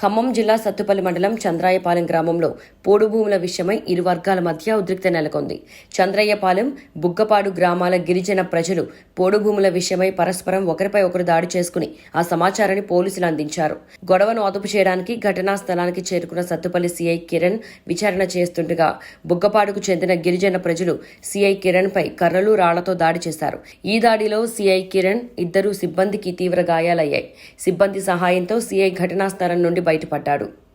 ఖమ్మం జిల్లా సత్తుపల్లి మండలం చంద్రాయపాలెం గ్రామంలో పోడు భూముల విషయమై ఇరు వర్గాల మధ్య ఉద్రిక్త నెలకొంది. చంద్రయ్యపాలెం బుగ్గపాడు గ్రామాల గిరిజన ప్రజలు పోడు భూముల విషయమై పరస్పరం ఒకరిపై ఒకరు దాడి చేసుకుని ఆ సమాచారాన్ని పోలీసులు అందించారు. గొడవను అదుపు చేయడానికి ఘటనా స్థలానికి చేరుకున్న సత్తుపల్లి సీఐ కిరణ్ విచారణ చేస్తుండగా బుగ్గపాడుకు చెందిన గిరిజన ప్రజలు సీఐ కిరణ్ పై కర్రలు రాళ్ళతో దాడి చేశారు. ఈ దాడిలో సీఐ కిరణ్ ఇద్దరు సిబ్బందికి తీవ్ర గాయాలయ్యాయి. సిబ్బంది సహాయంతో సీఐ ఘటనా స్థలం నుండి బయటపడ్డాడు.